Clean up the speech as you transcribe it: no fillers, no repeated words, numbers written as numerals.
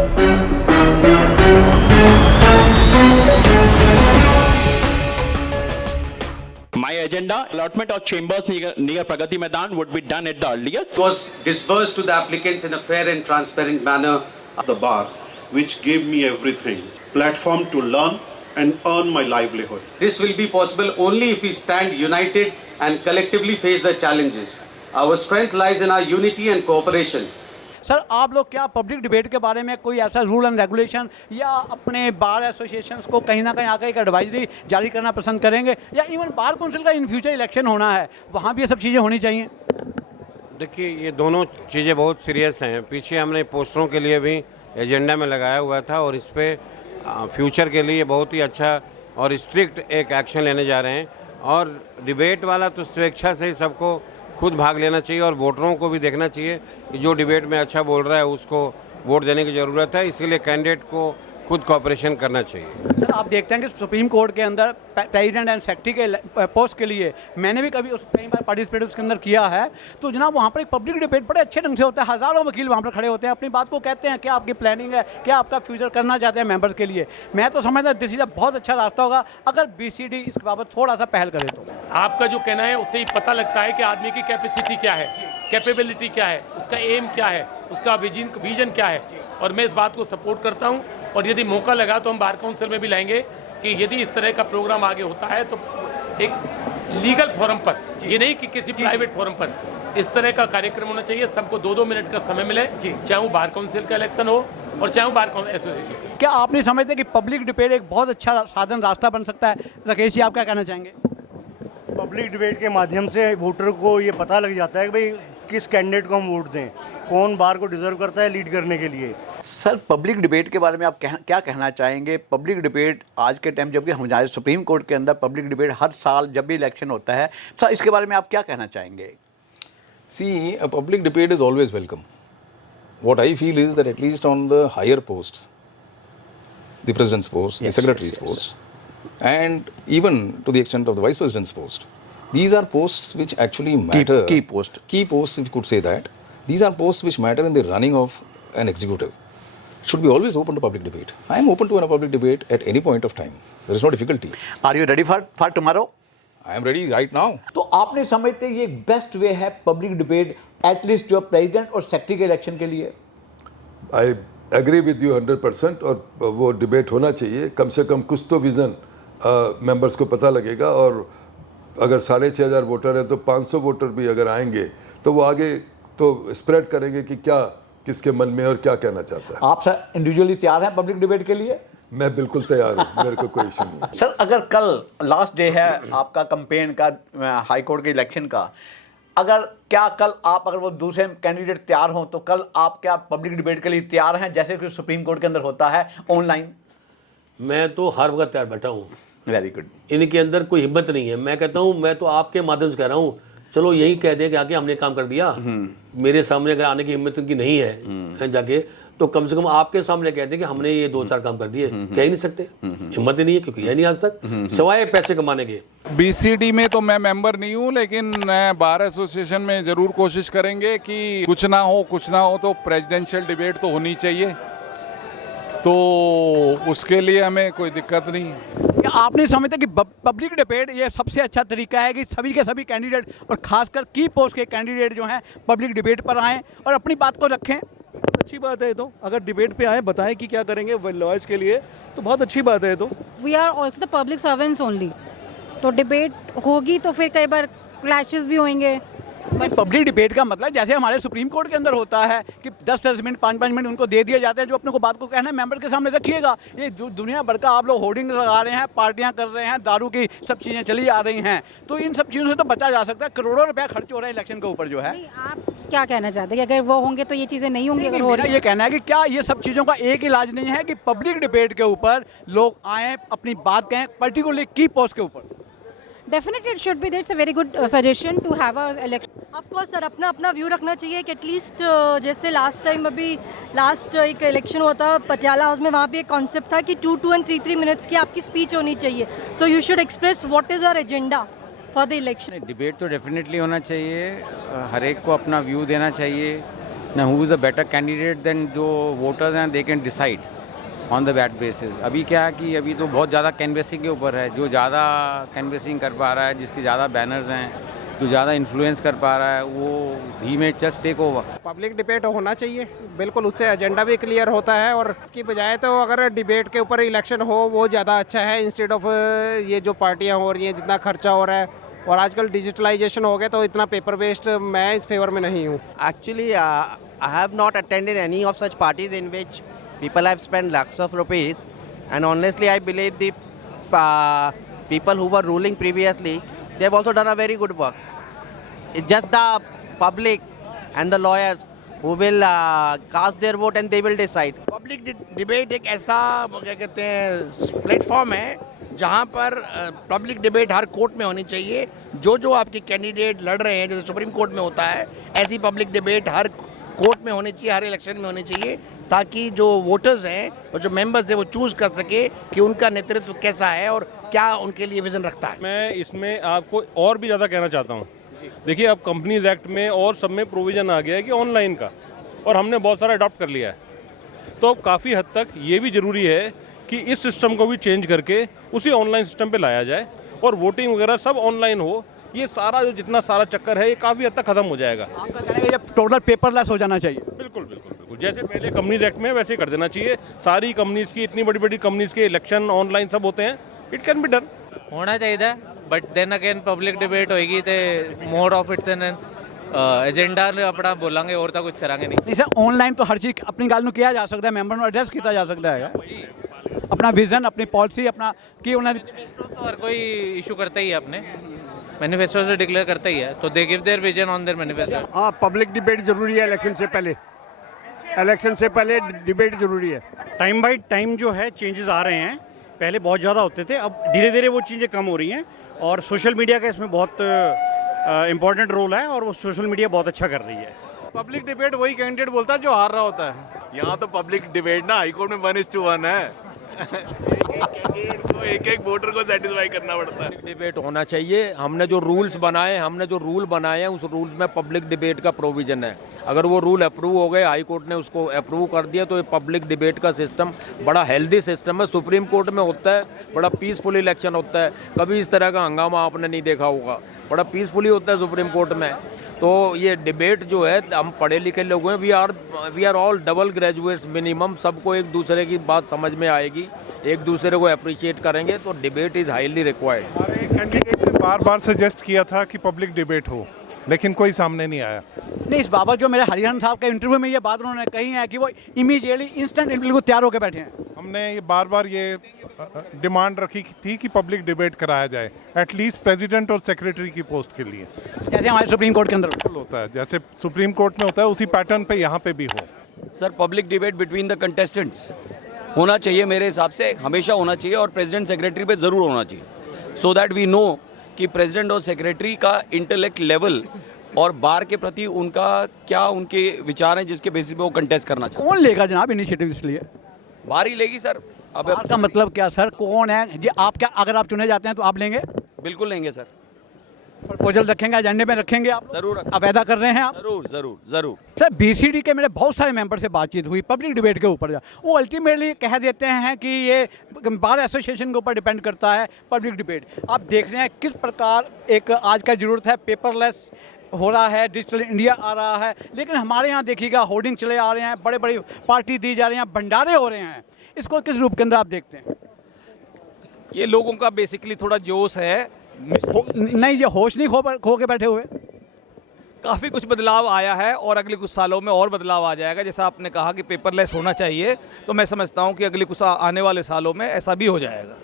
My agenda allotment of chambers near Pragati Maidan would be done at the earliest. It was disbursed to the applicants in a fair and transparent manner. The bar, which gave me everything, platform to learn and earn my livelihood. This will be possible only if we stand united and collectively face the challenges. Our strength lies in our unity and cooperation. Sir, आप लोग क्या public debate के बारे में कोई ऐसा rule and regulation या अपने बार एसोसिएशंस को कहीं ना कहीं आकर एक एडवाइजरी जारी करना पसंद करेंगे, या इवन बार काउंसिल का इन फ्यूचर इलेक्शन होना है, वहाँ भी ये सब चीज़ें होनी चाहिए? देखिए, ये दोनों चीज़ें बहुत सीरियस हैं। पीछे हमने पोस्टरों के लिए भी एजेंडा में लगाया हुआ था और इस पर फ्यूचर के लिए बहुत ही अच्छा और स्ट्रिक्ट एक एक्शन लेने जा रहे हैं। और डिबेट वाला तो स्वेच्छा से ही सबको खुद भाग लेना चाहिए और वोटरों को भी देखना चाहिए कि जो डिबेट में अच्छा बोल रहा है उसको वोट देने की ज़रूरत है, इसलिए कैंडिडेट को खुद कोऑपरेशन करना चाहिए। सर, आप देखते हैं कि सुप्रीम कोर्ट के अंदर प्रेसिडेंट एंड सेक्रेटरी के पोस्ट के लिए मैंने भी कभी कई बार पार्टिसिपेट उसके अंदर किया है, तो जनाब वहाँ पर एक पब्लिक डिबेट बड़े अच्छे ढंग से होता है। हज़ारों वकील वहाँ पर खड़े होते हैं, अपनी बात को कहते हैं, क्या आपकी प्लानिंग है, क्या आपका फ्यूचर करना चाहते हैं मेंबर्स के लिए। मैं तो समझता हूँ दिस इज बहुत अच्छा रास्ता होगा अगर बीसीडी इस बाबत थोड़ा सा पहल करे तो। आपका जो कहना है उससे ही पता लगता है कि आदमी की कैपेसिटी क्या है, कैपेबिलिटी क्या है, उसका एम क्या है, उसका विजन क्या है, और मैं इस बात को सपोर्ट करता हूँ। और यदि मौका लगा तो हम बार काउंसिल में भी लाएंगे कि यदि इस तरह का प्रोग्राम आगे होता है तो एक लीगल फोरम पर, ये नहीं कि किसी प्राइवेट फोरम पर, इस तरह का कार्यक्रम होना चाहिए। सबको 2-2 मिनट का समय मिले, चाहे वो बार काउंसिल का इलेक्शन हो और चाहे वो बार एसोसिएशन। क्या आप नहीं समझते कि पब्लिक डिबेट एक बहुत अच्छा साधन रास्ता बन सकता है? राकेश जी, आप क्या कहना चाहेंगे? पब्लिक डिबेट के माध्यम से वोटर को ये पता लग जाता है कि भाई किस कैंडिडेट को हम वोट दें, कौन बार को डिजर्व करता है लीड करने के लिए। सर, पब्लिक डिबेट के बारे में आप क्या कहना चाहेंगे? पब्लिक डिबेट आज के टाइम, जबकि हमारे सुप्रीम कोर्ट के अंदर पब्लिक डिबेट हर साल जब भी इलेक्शन होता है, सर इसके बारे में आप क्या कहना चाहेंगे? See, a public debate is always welcome. What I feel is that at least on the higher posts, the president's post, the secretary's post, and even to the extent of the vice president's post, these are posts which actually matter. Key posts, if you could say that. These are posts which matter in the running of an executive. Should be always open to public debate. I am open to a public debate at any point of time. There is no difficulty. Are you ready for tomorrow? I am ready right now. तो आपने समझते ये best way है public debate at least जो president और secretary के election के लिए? I agree with you 100%। और वो डिबेट होना चाहिए। कम से कम कुछ तो विज़न मेंबर्स को पता लगेगा, और अगर 6,500 वोटर हैं तो 500 वोटर भी अगर आएंगे तो वो आगे तो स्प्रेड करेंगे कि क्या किसके मन में और क्या कहना चाहता है। आप सर इंडिविजुअली तैयार हैं पब्लिक डिबेट के लिए? मैं बिल्कुल तैयार हूँ, मेरे को कोई इशू नहीं है। सर, अगर कल लास्ट डे है आपका कैंपेन का, हाई कोर्ट के इलेक्शन का, क्या कल आप अगर वो दूसरे कैंडिडेट तैयार हों तो कल आप क्या पब्लिक डिबेट के लिए तैयार हैं, जैसे कि सुप्रीम कोर्ट के अंदर होता है ऑनलाइन? मैं तो हर वक्त तैयार बैठा हूँ। Very good. इनके अंदर कोई हिम्मत नहीं है। मैं कहता हूँ, मैं तो आपके माध्यम से कह रहा हूँ, चलो यही कह दें कि आगे हमने काम कर दिया। मेरे सामने अगर आने की हिम्मत उनकी नहीं है जाके, तो कम से कम आपके सामने कह दें कि हमने ये 2-4 काम कर दिए। कह ही नहीं सकते, हिम्मत ही नहीं है, क्योंकि है नहीं आज तक, सिवाय पैसे कमाने के। बीसीडी में तो मैं मेंबर नहीं हूँ, लेकिन बार एसोसिएशन में जरूर कोशिश करेंगे कि कुछ ना हो तो प्रेसिडेंशियल डिबेट तो होनी चाहिए, तो उसके लिए हमें कोई दिक्कत नहीं। आप नहीं समझते कि पब्लिक डिबेट ये सबसे अच्छा तरीका है कि सभी के सभी कैंडिडेट और खासकर की पोस्ट के कैंडिडेट जो हैं पब्लिक डिबेट पर आएँ और अपनी बात को रखें? अच्छी बात है। तो अगर डिबेट पे आए, बताएं कि क्या करेंगे लॉयर्स के लिए, तो बहुत अच्छी बात है। तो we are also the public servants only, तो डिबेट होगी तो फिर कई बार क्लैशेस भी होंगे। पब्लिक डिबेट का मतलब जैसे हमारे सुप्रीम कोर्ट के अंदर होता है कि 10-10 मिनट 5-5 मिनट उनको दे दिए जाते हैं, जो अपने को बात को कहना है मेंबर के सामने रखिएगा। ये दुनिया भर का आप लोग होर्डिंग लगा रहे हैं, पार्टियां कर रहे हैं, दारू की सब चीज़ें चली आ रही हैं, तो इन सब चीज़ों से तो बचा जा सकता है। करोड़ों रुपया खर्च हो रहा है इलेक्शन के ऊपर जो है। आप क्या कहना चाहते हैं कि अगर वो होंगे तो ये चीज़ें नहीं होंगी? अगर हो रही, ये कहना है कि क्या ये सब चीज़ों का एक इलाज नहीं है कि पब्लिक डिबेट के ऊपर लोग आएँ, अपनी बात कहें, पर्टिकुलरली की पोस्ट के ऊपर? Definitely it should be, that's a very good suggestion to have a election. Of course sir, अपना व्यू रखना चाहिए कि एटलीस्ट जैसे लास्ट टाइम अभी लास्ट एक इलेक्शन हुआ था पटियाला हाउस में, वहाँ पे एक कॉन्सेप्ट था कि 2 and 3 मिनट्स की आपकी स्पीच होनी चाहिए। So you should express what is our agenda for the election. Debate तो डेफिनेटली होना चाहिए, हर एक को अपना व्यू देना चाहिए, ना who is a better candidate then जो वोटर्स हैं they can decide on the that basis. अभी क्या है कि अभी तो बहुत ज़्यादा कैनवेसिंग के ऊपर है, जो ज़्यादा कैनवेसिंग कर पा रहा है, जिसके ज़्यादा बैनर्स हैं, जो ज़्यादा इन्फ्लुएंस कर पा रहा है, वो ही में just take over. Public debate होना चाहिए, बिल्कुल, उससे एजेंडा भी क्लियर होता है और इसकी बजाय तो अगर डिबेट के ऊपर इलेक्शन हो वो ज़्यादा अच्छा है, इंस्टेड ऑफ ये जो पार्टियाँ हो रही हैं, जितना खर्चा हो रहा है और आजकल डिजिटलाइजेशन हो गया तो इतना पेपर वेस्ट, मैं इस फेवर में नहीं हूँ। Actually, I have not attended any of such parties in which people have spent lakhs of rupees, and honestly, I believe the people who were ruling previously, they have also done a very good work. It's just the public and the lawyers who will cast their vote and they will decide. Public debate एक ऐसा क्या कहते हैं platform है जहाँ पर public debate हर court में होनी चाहिए। जो जो आपके कैंडिडेट लड़ रहे हैं, जैसे सुप्रीम कोर्ट में होता है, ऐसी पब्लिक डिबेट हर कोर्ट में होनी चाहिए, हर इलेक्शन में होनी चाहिए, ताकि जो वोटर्स हैं और जो मेंबर्स हैं वो चूज़ कर सके कि उनका नेतृत्व कैसा है और क्या उनके लिए विजन रखता है। मैं इसमें आपको और भी ज़्यादा कहना चाहता हूँ। देखिए, अब कंपनीज एक्ट में और सब में प्रोविज़न आ गया है कि ऑनलाइन का, और हमने बहुत सारा अडॉप्ट कर लिया है। तो काफ़ी हद तक ये भी ज़रूरी है कि इस सिस्टम को भी चेंज करके उसी ऑनलाइन सिस्टम पे लाया जाए और वोटिंग वगैरह सब ऑनलाइन हो। ये सारा जो जितना सारा चक्कर है ये काफ़ी हद तक ख़त्म हो जाएगा। आपका कहना है कि ये टोटल पेपरलेस हो जाना चाहिए? बिल्कुल बिल्कुल बिल्कुल, जैसे पहले कंपनीज एक्ट में वैसे ही कर देना चाहिए। सारी कंपनीज की, इतनी बड़ी बड़ी कंपनीज के इलेक्शन ऑनलाइन सब होते हैं। इट कैन बी डन, होना चाहिए, but then again public debate होएगी तो more of it's an agenda अपना बोलेंगे और तो कुछ करांगे नहीं। सर, ऑनलाइन तो हर चीज़ अपनी गल ਨੂੰ किया जा सकता है, मैंबर ਨੂੰ एड्रेस किया जा सकता है, अपना विजन, अपनी पॉलिसी, अपना कि तो हर कोई इशू करता ही है, अपने मैनिफेस्टो से डिक्लेयर करता ही है, तो they give their vision on their manifesto. हाँ, पब्लिक डिबेट ज़रूरी है। इलेक्शन से पहले डिबेट ज़रूरी है। टाइम बाई टाइम जो है चेंजेस आ रहे हैं, पहले बहुत ज़्यादा होते थे, अब धीरे धीरे वो चीज़ें कम हो रही हैं और सोशल मीडिया का इसमें बहुत इम्पोर्टेंट रोल है और वो सोशल मीडिया बहुत अच्छा कर रही है। पब्लिक डिबेट वही कैंडिडेट बोलता है जो हार रहा होता है। यहाँ तो पब्लिक डिबेट ना हाईकोर्ट में 1:1 है। कैंडिडेट को एक वोटर को सेटिस्फाई करना पड़ता है। डिबेट होना चाहिए। हमने जो रूल बनाए हैं उस रूल्स में पब्लिक डिबेट का प्रोविजन है। अगर वो रूल अप्रूव हो गए, हाई कोर्ट ने उसको अप्रूव कर दिया, तो ये पब्लिक डिबेट का सिस्टम बड़ा हेल्दी सिस्टम है। सुप्रीम कोर्ट में होता है, बड़ा पीसफुल इलेक्शन होता है, कभी इस तरह का हंगामा आपने नहीं देखा होगा, बड़ा पीसफुली होता है सुप्रीम कोर्ट में। तो ये डिबेट जो है, हम पढ़े लिखे लोग हैं, we are all double graduates minimum, सबको एक दूसरे की बात समझ में आएगी, एक दूसरे को अप्रिशिएट करेंगे, तो डिबेट इज़ हाईली रिक्वायर्ड। हमारे कैंडिडेट ने बार बार सजेस्ट किया था कि पब्लिक डिबेट हो, लेकिन कोई सामने नहीं आया। नहीं, इस बाबत जो मेरे हरियाणा साहब के इंटरव्यू में ये बात उन्होंने कही है कि वो इमीडिएटली इंस्टेंट बिल्कुल तैयार होकर बैठे हैं। हमने ये बार ये डिमांड रखी थी कि पब्लिक डिबेट कराया जाए, एटलीस्ट प्रेसिडेंट और सेक्रेटरी की पोस्ट के लिए, जैसे हमारे सुप्रीम कोर्ट के अंदर होता है, जैसे सुप्रीम कोर्ट में होता है, उसी पैटर्न पे यहाँ पे भी हो। Sir, public debate between the contestants होना चाहिए, मेरे हिसाब से हमेशा होना चाहिए, और प्रेसिडेंट सेक्रेटरी पे ज़रूर होना चाहिए, सो दैट वी नो कि प्रेसिडेंट और सेक्रेटरी का इंटेलेक्ट लेवल और बार के प्रति उनका क्या उनके विचार हैं जिसके बेसिस पे वो कंटेस्ट करना चाहते हैं। कौन लेगा जनाब इनिशिएटिव इसलिए? बार ही लेगी सर। अब बार का मतलब क्या सर, कौन है जी? आप क्या, अगर आप चुने जाते हैं तो आप लेंगे? बिल्कुल लेंगे सर। प्रपोजल रखेंगे, एजेंडे में रखेंगे आप? जरूर। आप वादा कर रहे हैं आप? जरूर। सर, बीसीडी के मेरे बहुत सारे मेंबर से बातचीत हुई पब्लिक डिबेट के ऊपर, वो अल्टीमेटली कह देते हैं कि ये बार एसोसिएशन के ऊपर डिपेंड करता है पब्लिक डिबेट। आप देख रहे हैं किस प्रकार एक आज का ज़रूरत है, पेपरलेस हो रहा है, डिजिटल इंडिया आ रहा है, लेकिन हमारे यहाँ देखिएगा होर्डिंग चले आ रहे हैं, बड़े बड़ी पार्टी दी जा रही हैं, भंडारे हो रहे हैं। इसको किस रूप के अंदर आप देखते हैं? ये लोगों का बेसिकली थोड़ा जोश है। नहीं, ये होश नहीं खो के बैठे हुए। काफ़ी कुछ बदलाव आया है और अगले कुछ सालों में और बदलाव आ जाएगा। जैसा आपने कहा कि पेपरलेस होना चाहिए, तो मैं समझता हूँ कि अगले कुछ आने वाले सालों में ऐसा भी हो जाएगा।